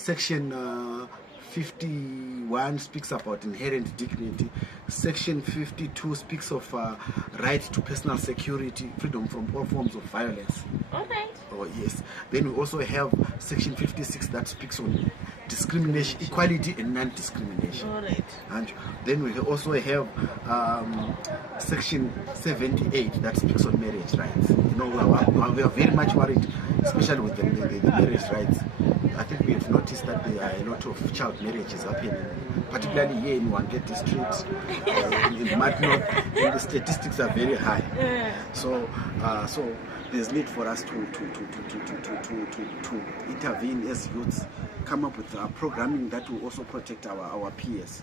Section 51 speaks about inherent dignity. Section 52 speaks of right to personal security, freedom from all forms of violence. All right. Oh yes. Then we also have Section 56 that speaks on discrimination, equality and non-discrimination. All right. And then we also have Section 78 that speaks on marriage rights. You know, we are very much worried, especially with the marriage rights. I think we have noticed that there are a lot of child marriages happening, particularly here in Wangete District, in Matno, and the statistics are very high. So there's need for us to intervene as youths, come up with programming that will also protect our peers.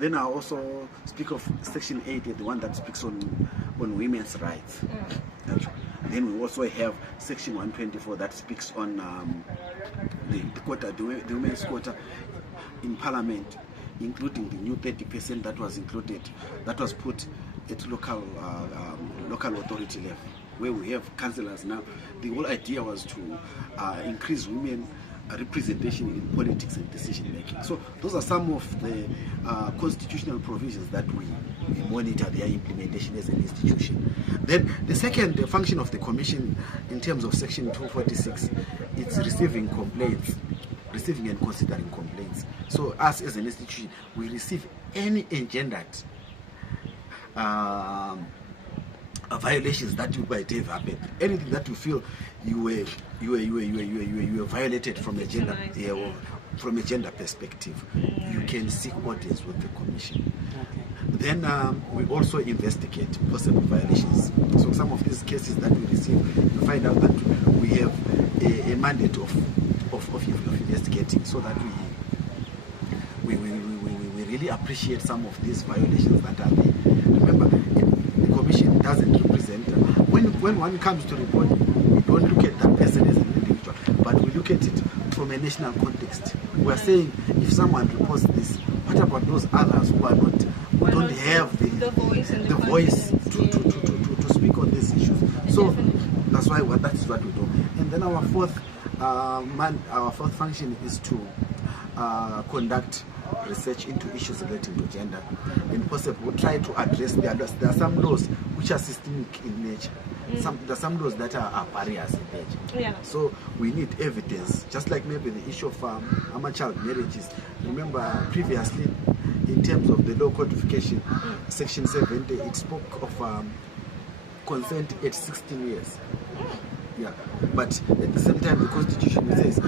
Then I also speak of Section 8, the one that speaks on women's rights. Then we also have Section 124 that speaks on the quota, the women's quota in Parliament, including the new 30% that was included, that was put at local authority level, where we have councillors now. The whole idea was to increase women representation in politics and decision making. So those are some of the constitutional provisions that we monitor their implementation as an institution. Then the second function of the commission in terms of Section 246, it's receiving complaints, receiving and considering complaints. So us as an institution, we receive any engendered violations that you might have happened, anything that you feel you were violated from a gender from a gender perspective, you can seek audience with the commission. Then we also investigate possible violations. So some of these cases that we receive, you find out that we have a mandate of investigating, so that we really appreciate some of these violations that are there. Remember, the commission doesn't represent. When one comes to report, we don't look at that person as an individual, but we look at it from a national context. We are saying, if someone reports this, what about those others who are not, who don't have the voice to speak on these issues? So that's why that is what we do. And then our fourth function is to conduct research into issues relating to gender, and possibly we'll try to address. There are some laws which are systemic in nature. There are some laws that are barriers in nature. So we need evidence, just like maybe the issue of child marriages. Remember previously, in terms of the law codification, Section 70, it spoke of consent at 16 years. But at the same time, the Constitution says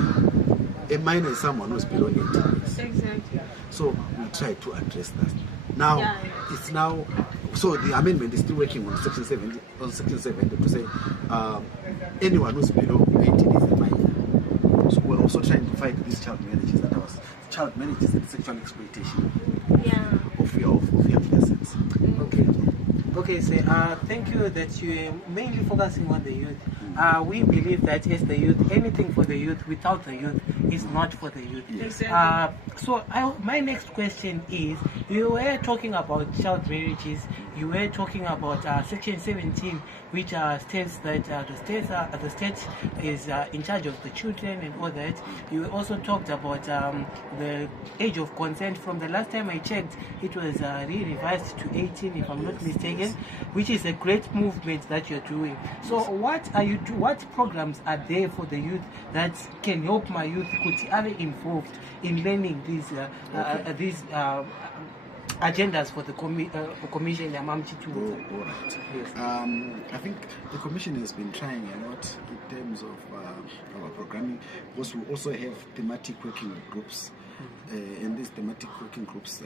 a minor is someone who's below 18 years. Exactly. So we try to address that. Now, it's now, so the amendment is still working on Section 70, to say anyone who's below 18 is a minor. So we're also trying to fight these child marriages and sexual exploitation of young persons. Okay, so thank you that you're mainly focusing on the youth. We believe that as the youth, anything for the youth without the youth is not for the youth. So my next question is, you were talking about child marriages, you were talking about Section 17, which states that the state is in charge of the children and all that. You also talked about the age of consent. From the last time I checked, it was revised to 18, if I'm not mistaken, which is a great movement that you're doing. So what programs are there for the youth that can help my youth could are involved in learning these agendas for the commission? I think the commission has been trying a lot in terms of our programming, because we also have thematic working groups. In these thematic working groups,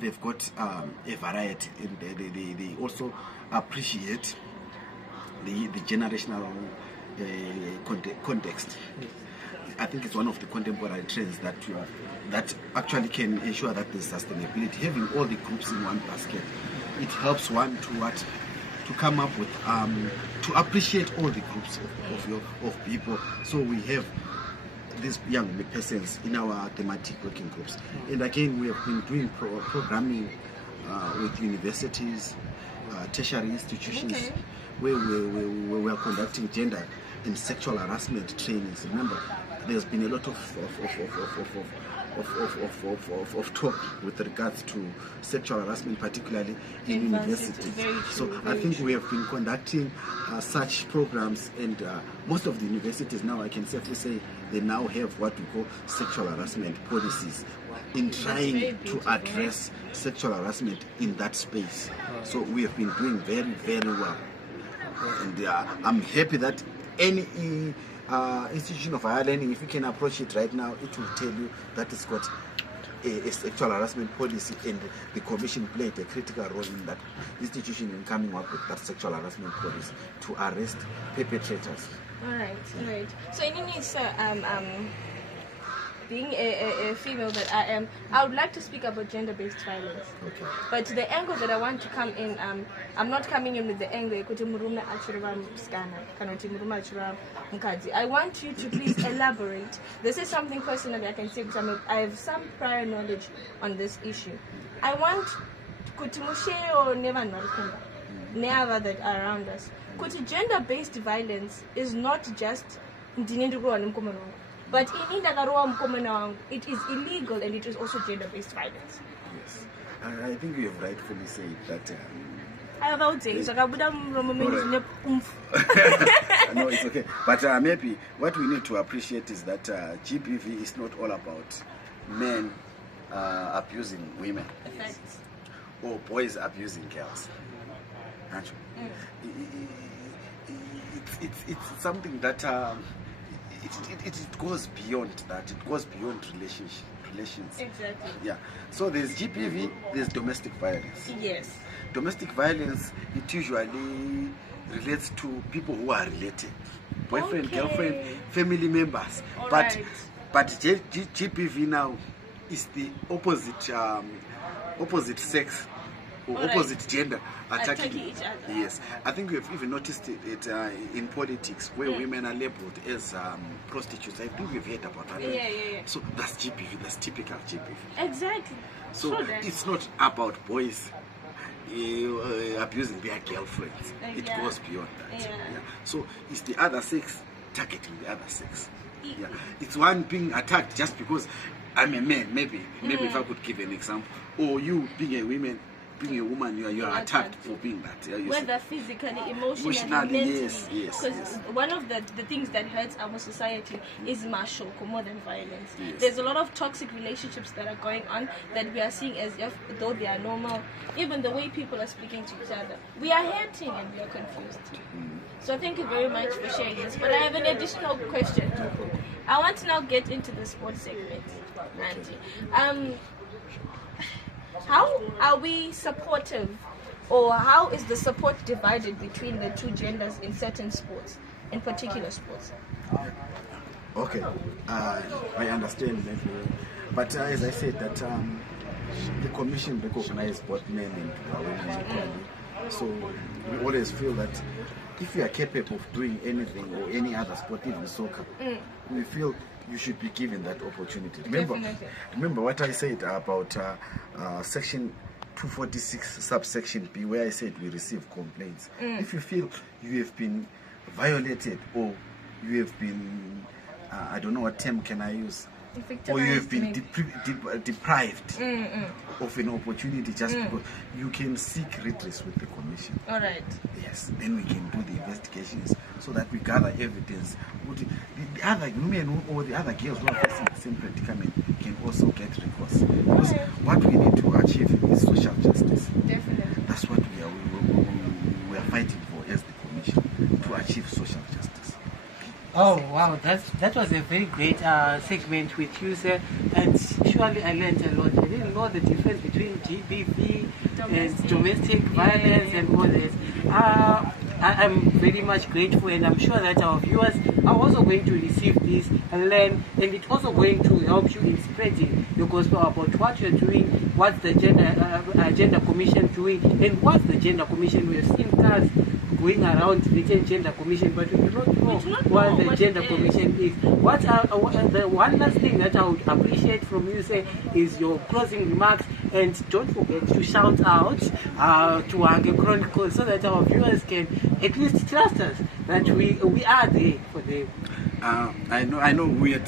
they've got a variety, and they also appreciate the generational context. I think it's one of the contemporary trends that actually can ensure that there's sustainability. Having all the groups in one basket, it helps one to come up with to appreciate all the groups of people. So we have these young persons in our thematic working groups, and again we have been doing programming with universities, tertiary institutions, where we are conducting gender and sexual harassment trainings. Remember, there's been a lot of talk with regards to sexual harassment, particularly in universities. So I think we have been conducting such programs, and most of the universities now, I can safely say, they now have what we call sexual harassment policies in trying to address sexual harassment in that space. So we have been doing very, very well. And I'm happy that any institution of higher learning, if you can approach it right now, it will tell you that it's got a sexual harassment policy, and the commission played a critical role in that institution in coming up with that sexual harassment policy to arrest perpetrators. All right. So in any being a female that I am, I would like to speak about gender-based violence. Okay. But the angle that I want to come in, I'm not coming in with the angle I want you to please elaborate. This is something personally I can say because I have some prior knowledge on this issue. I want Kutimushe or never that are around us. Gender-based violence is not just but it is illegal, and it is also gender-based violence. Yes. I think you have rightfully said that. No, it's okay. But maybe what we need to appreciate is that GBV is not all about men abusing women or boys abusing girls. It's something that it goes beyond that. It goes beyond relations. Exactly. Yeah. So there's GBV, there's domestic violence. Yes. Domestic violence, it usually relates to people who are related, boyfriend, girlfriend, family members. But GBV now is the opposite sex or opposite gender attacking each other. Yes, I think we have even noticed it in politics where women are labeled as prostitutes. I think we've heard about that. Yeah. So that's GBV. That's typical GBV. Exactly. So it's not about boys abusing their girlfriends. It goes beyond that. Yeah. So it's the other sex targeting the other sex. Yeah. It's one being attacked just because I'm a man. Maybe if I could give an example, or you being a woman, you are attacked for being that. Whether physically, emotionally, mentally. Yes. Because one of the things that hurts our society is mashoko more than violence. Yes. There's a lot of toxic relationships that are going on that we are seeing as if though they are normal. Even the way people are speaking to each other, we are hurting and we are confused. So thank you very much for sharing this. But I have an additional question. I want to now get into the sports segment, Nancy. How are we supportive, or how is the support divided between the two genders in certain sports, in particular sports? Okay, I understand that, but as I said, that the commission recognizes both men and women equally. So we always feel that if you are capable of doing anything or any other sport, even soccer, we feel you should be given that opportunity. Remember what I said about section 246 subsection B, where I said we receive complaints. If you feel you have been violated, or you have been I don't know what term can I use, or you have been deprived of an opportunity just because, you can seek redress with the commission. All right. Yes, then we can do the investigations so that we gather evidence. The other women or the other girls who are facing the same predicament can also get recourse. Because what we need to achieve is social justice. Definitely. That's what we are fighting for as the commission, to achieve social justice. Oh wow, that was a very great segment with you, sir, and surely I learned a lot. I didn't know the difference between GBV and domestic violence and all this. I'm very much grateful, and I'm sure that our viewers are also going to receive this and learn, and it's also going to help you in spreading the gospel about what you're doing, what's the gender commission doing, and what's the gender commission. We have seen cars going around the gender commission, but we do not know what the gender commission is. The one last thing that I would appreciate from you, sir, is your closing remarks, and don't forget to shout out to Hange Chronicles so that our viewers can at least trust us that we are there for them. I know we are